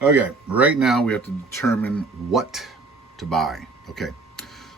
Okay, right now we have to determine what to buy. Okay,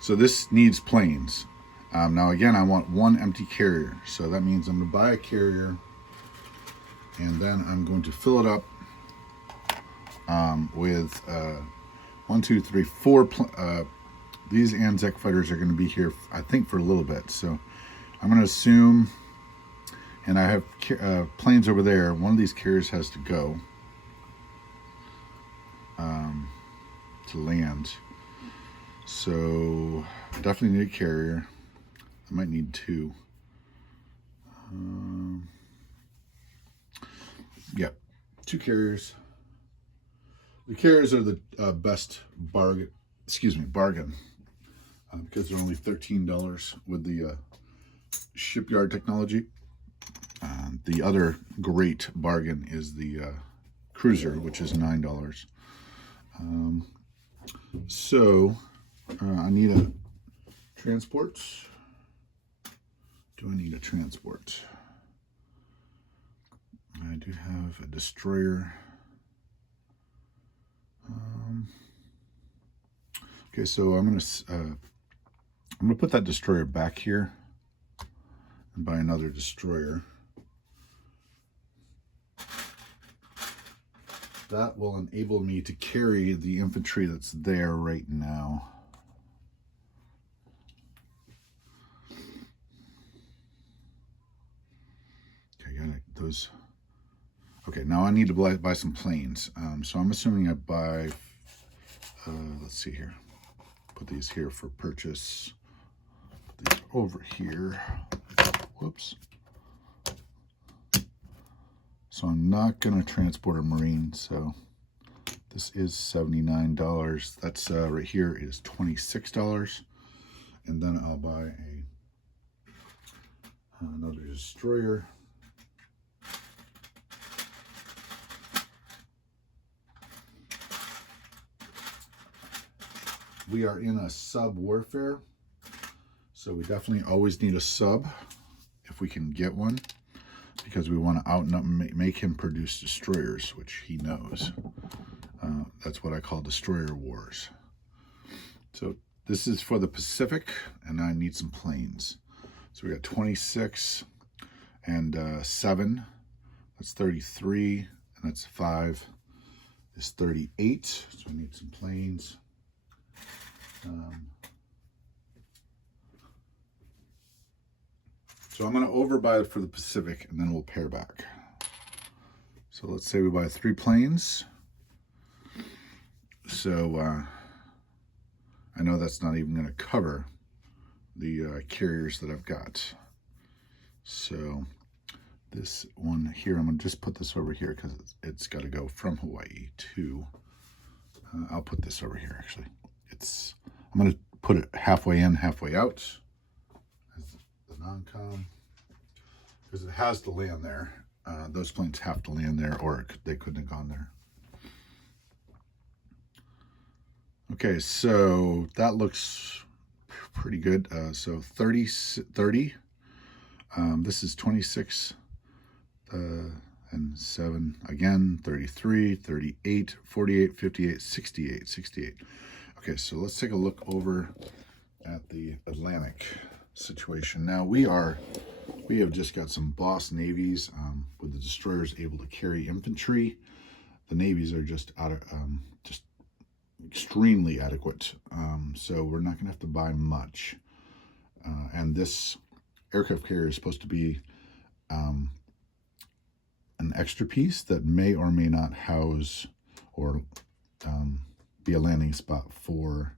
so this needs planes. Now, again, I want one empty carrier. So that means I'm going to buy a carrier and then I'm going to fill it up with one, two, three, four. These Anzac fighters are going to be here, I think, for a little bit. So I'm going to assume, and I have planes over there. One of these carriers has to go to land. So definitely need a carrier. I might need two. Yeah, two carriers. The carriers are the best bargain. Bargain, because they're only $13 with the shipyard technology. The other great bargain is the cruiser, which is $9. So I need a transport. Do I need a transport? I do have a destroyer. Okay, so I'm gonna put that destroyer back here and buy another destroyer. That will enable me to carry the infantry that's there right now. Okay, got it. Those. Okay, now I need to buy some planes. So I'm assuming I buy. Let's see here. Put these here for purchase. Put these over here. Whoops. So I'm not going to transport a Marine. So this is $79. That's right here is $26. And then I'll buy another destroyer. We are in a sub warfare, so we definitely always need a sub if we can get one, because we want to make him produce destroyers, which he knows. That's what I call destroyer wars. So this is for the Pacific, and I need some planes. So we got 26 and 7. That's 33, and that's 5 is 38. So I need some planes. So I'm going to overbuy for the Pacific, and then we'll pair back. So let's say we buy 3 planes. So I know that's not even going to cover the carriers that I've got. So this one here, I'm going to just put this over here because it's got to go from Hawaii to, I'll put this over here actually. I'm going to put it halfway in, halfway out as the non-com, because it has to land there. Those planes have to land there, or they couldn't have gone there. Okay, so that looks pretty good. So 30. This is 26 and 7 again, 33, 38, 48, 58, 68. Okay, so let's take a look over at the Atlantic situation. Now we have just got some boss navies with the destroyers able to carry infantry. The navies are just just extremely adequate. So we're not gonna have to buy much. And this aircraft carrier is supposed to be an extra piece that may or may not house or be a landing spot for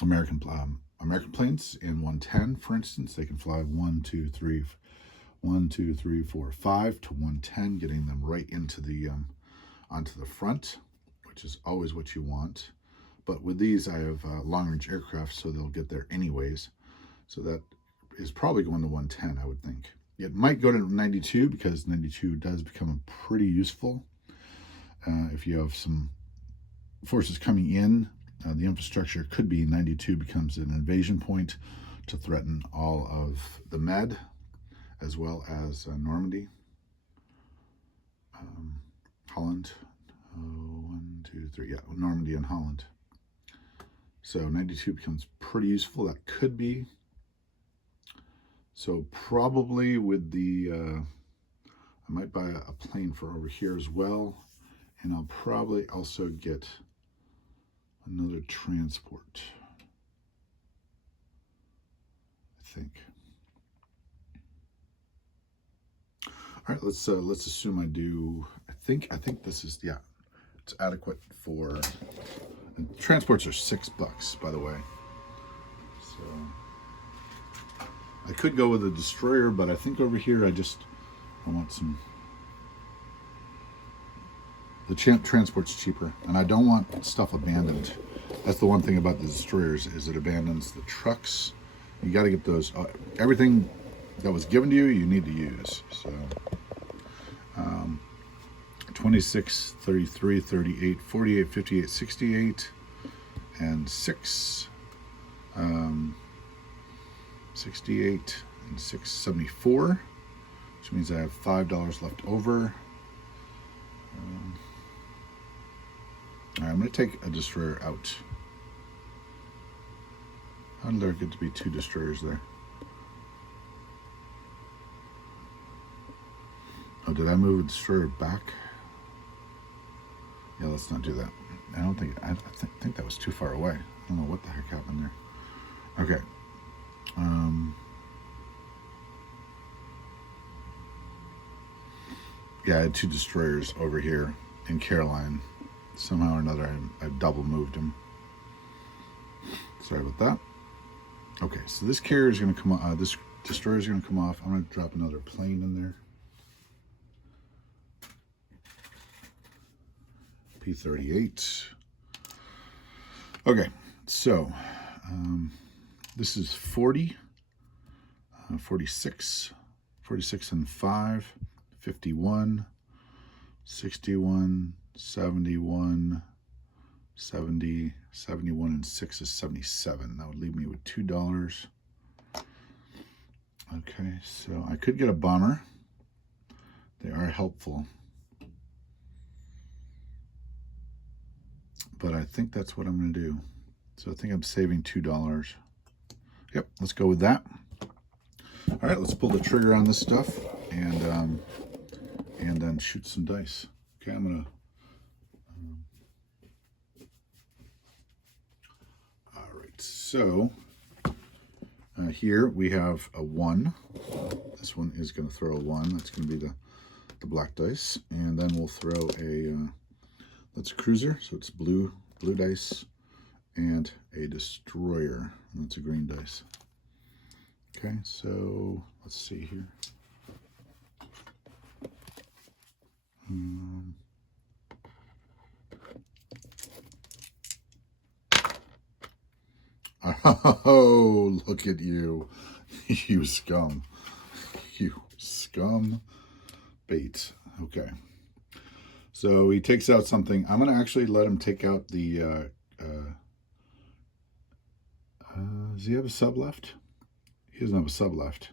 American planes in 110, for instance. They can fly 1, 2, 3, 4, 5 to 110, getting them right into the onto the front, which is always what you want. But with these, I have long-range aircraft, so they'll get there anyways. So that is probably going to 110, I would think. It might go to 92 because 92 does become pretty useful if you have some forces coming in. The infrastructure could be 92 becomes an invasion point to threaten all of the Med as well as Normandy. Holland. Oh, 1, 2, 3. Yeah, Normandy and Holland. So 92 becomes pretty useful. That could be. So probably with the, I might buy a plane for over here as well. And I'll probably also get another transport, I think. All right, let's assume I do. I think this is, yeah, it's adequate for. And transports are $6, by the way. So I could go with a destroyer, but I think over here I want some. The transport's cheaper, and I don't want stuff abandoned. That's the one thing about the destroyers, is it abandons the trucks. You got to get those. Everything that was given to you, you need to use. So 26, 33, 38, 48, 58, 68, and 6. 68 and 6, 74, which means I have $5 left over. All right, I'm going to take a destroyer out. How did there get to be 2 destroyers there? Oh, did I move a destroyer back? Yeah, let's not do that. I don't think, I think that was too far away. I don't know what the heck happened there. Okay. Yeah, I had 2 destroyers over here in Caroline. Somehow or another, I double moved them. Sorry about that. Okay, so this carrier is going to come off. This destroyer is going to come off. I'm going to drop another plane in there. P-38. Okay, so this is 40, 46, 46 and 5, 51, 61, 71, 70, 71 and 6 is 77. That would leave me with $2. Okay, so I could get a bomber. They are helpful. But I think that's what I'm going to do. So I think I'm saving $2. Yep, let's go with that. All right, let's pull the trigger on this stuff and then shoot some dice. Okay, I'm going to. All right, so here we have a 1. This one is going to throw a 1. That's going to be the black dice, and then we'll throw a. That's a cruiser, so it's blue dice, and a destroyer, and that's a green dice. Okay, so let's see here. Oh, look at you, you scum, you scum bait. Okay. So he takes out something. I'm going to actually let him take out the, does he have a sub left? He doesn't have a sub left.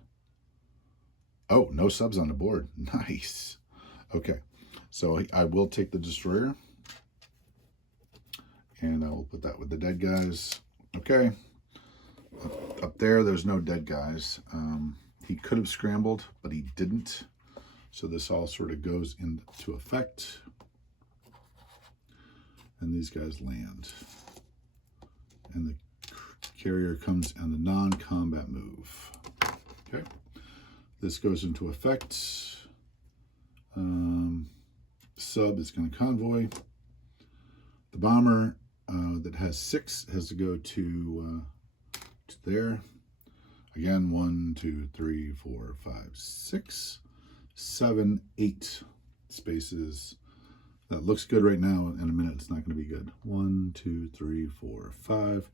Oh, no subs on the board. Nice. Okay. So I will take the destroyer. And I will put that with the dead guys. Okay. Up there, there's no dead guys. He could have scrambled, but he didn't. So this all sort of goes into effect. And these guys land. And the carrier comes on the non-combat move. Okay. This goes into effect. Sub is going to convoy. The bomber that has 6 has to go to there. Again, 1, 2, 3, 4, 5, 6, 7, 8 spaces. That looks good right now. In a minute, it's not going to be good. 1, 2, 3, 4, 5,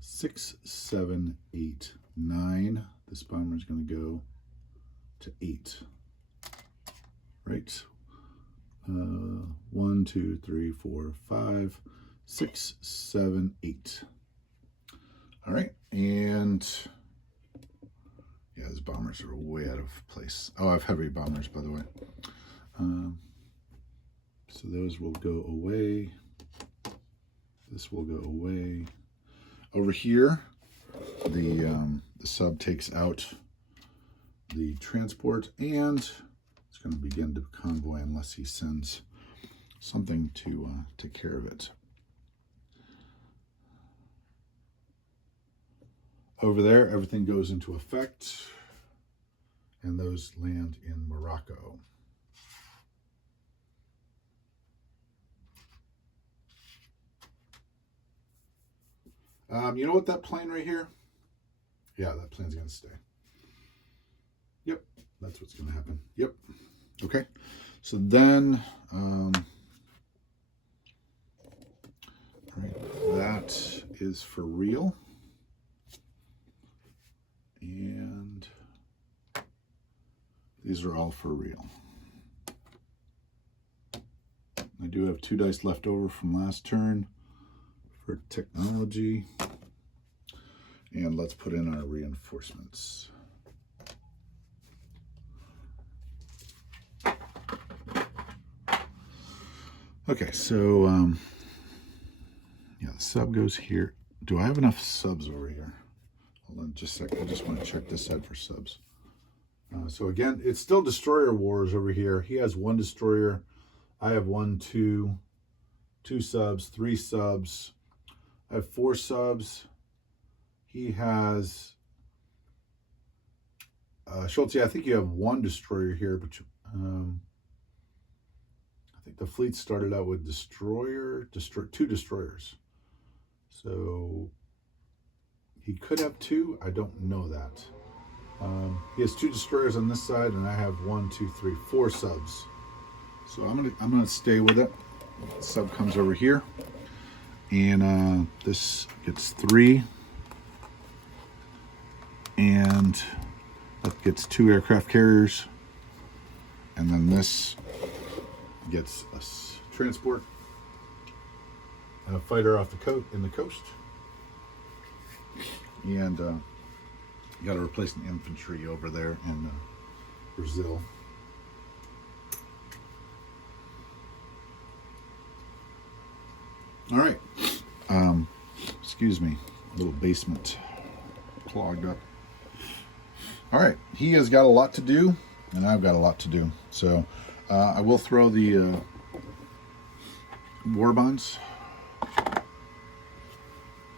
6, 7, 8, 9. This bomber is going to go to 8. Right? 1, 2, 3, 4, 5, 6, 7, 8. All right, and yeah, these bombers are way out of place. Oh, I have heavy bombers, by the way. So those will go away. This will go away. Over here, the sub takes out the transport, and it's going to begin to convoy unless he sends something to take care of it. Over there, everything goes into effect, and those land in Morocco. You know what, that plane right here? Yeah, that plane's going to stay. Yep, that's what's going to happen. Yep. Okay. So then, all right, that is for real. And these are all for real. I do have 2 dice left over from last turn for technology. And let's put in our reinforcements. Okay, so yeah, the sub goes here. Do I have enough subs over here? Hold on just a second. I just want to check this side for subs. So again, it's still destroyer wars over here. He has 1 destroyer. I have 1, 2 subs, 3 subs. I have 4 subs. He has Schultz. Yeah, I think you have 1 destroyer here, but I think the fleet started out with 2 destroyers. So he could have 2. I don't know that. He has 2 destroyers on this side, and I have 1, 2, 3, 4 subs. So I'm gonna stay with it. Sub comes over here, and this gets 3, and that gets 2 aircraft carriers, and then this gets a transport, a fighter off the coast in the coast, and you got to replace an infantry over there in Brazil. All right, excuse me, a little basement clogged up. All right, he has got a lot to do, and I've got a lot to do. So I will throw the war bonds.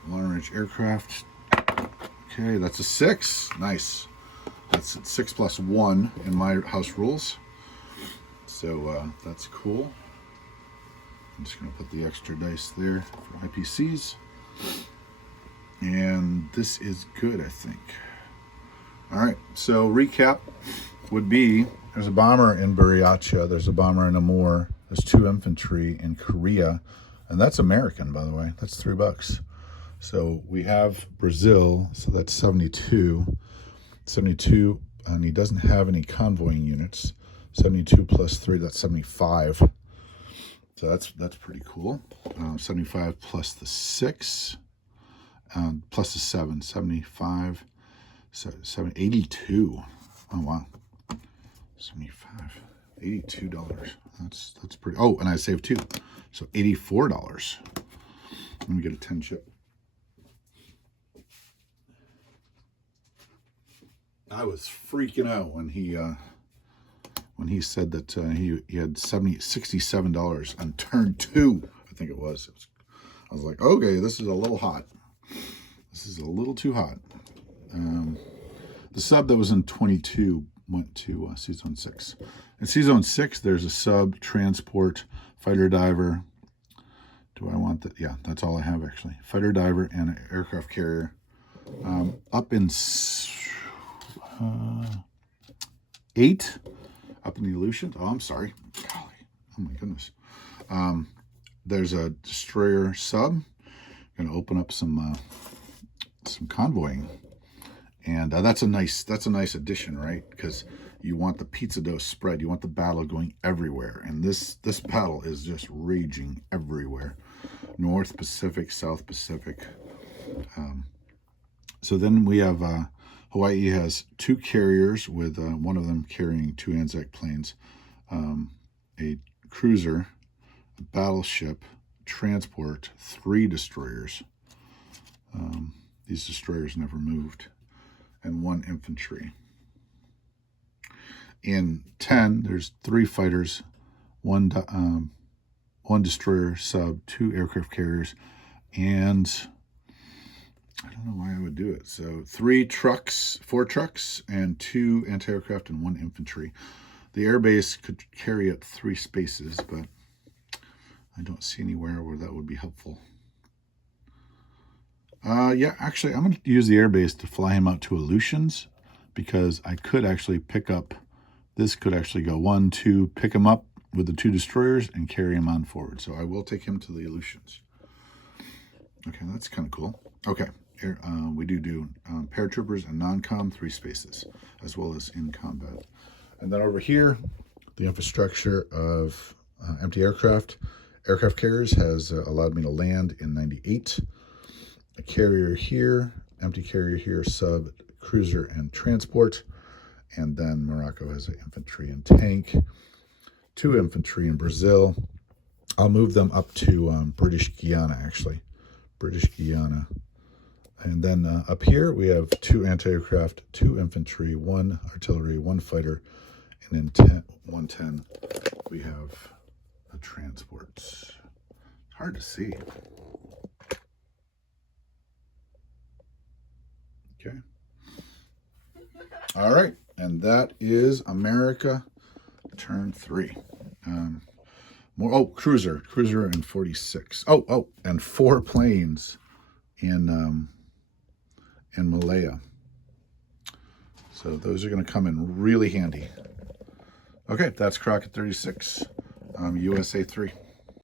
Long-range aircraft. Okay, that's a 6. Nice. That's 6 plus 1 in my house rules. So that's cool. I'm just going to put the extra dice there for IPCs. And this is good, I think. All right, so recap would be, there's a bomber in Buriacha, there's a bomber in Amur, there's 2 infantry in Korea, and that's American, by the way. That's $3. So we have Brazil, so that's 72, and he doesn't have any convoying units. 72 plus 3, that's 75. So that's pretty cool. 75 plus the 6, plus the 7, 75, 82. Oh wow, 75, $82. That's pretty. Oh, and I saved 2, so $84. Let me get a 10 chip. I was freaking out when he said that he had $67 on turn 2. I think it was. I was like, okay, this is a little hot. This is a little too hot. The sub that was in 22 went to C-Zone 6. In C-Zone 6, there's a sub, transport, fighter diver. Do I want that? Yeah, that's all I have, actually. Fighter diver and an aircraft carrier. Up in 8, up in the Aleutians. Oh, I'm sorry. Golly. Oh, my goodness. There's a destroyer sub. Going to open up some convoying. And that's a nice addition, right? Because you want the pizza dough spread. You want the battle going everywhere. And this battle is just raging everywhere. North Pacific, South Pacific. So then we have Hawaii has 2 carriers with one of them carrying 2 Anzac planes, a cruiser battleship, transport, 3 destroyers. These destroyers never moved, and 1 infantry. In 10, there's 3 fighters, 1 destroyer, sub, 2 aircraft carriers, and I don't know why I would do it. So 4 trucks, and 2 anti-aircraft and 1 infantry. The airbase could carry up 3 spaces, but I don't see anywhere where that would be helpful. Yeah, actually, I'm going to use the airbase to fly him out to Aleutians, because I could actually pick up, this could actually go 1, 2, pick him up with the 2 destroyers and carry him on forward. So I will take him to the Aleutians. Okay, that's kind of cool. Okay, here, we do paratroopers and non-com, 3 spaces, as well as in combat. And then over here, the infrastructure of empty aircraft carriers has allowed me to land in 98. A carrier here, empty carrier here, sub, cruiser, and transport. And then Morocco has an infantry and tank, 2 infantry in Brazil. I'll move them up to British Guiana, actually. British Guiana. And then up here, we have 2 anti-aircraft, 2 infantry, 1 artillery, 1 fighter. And in 110, we have the transports. It's hard to see. Okay. All right. And that is America turn 3. Cruiser in 46. And 4 planes in Malaya. So those are going to come in really handy. Okay, that's Crockett 36, USA 3.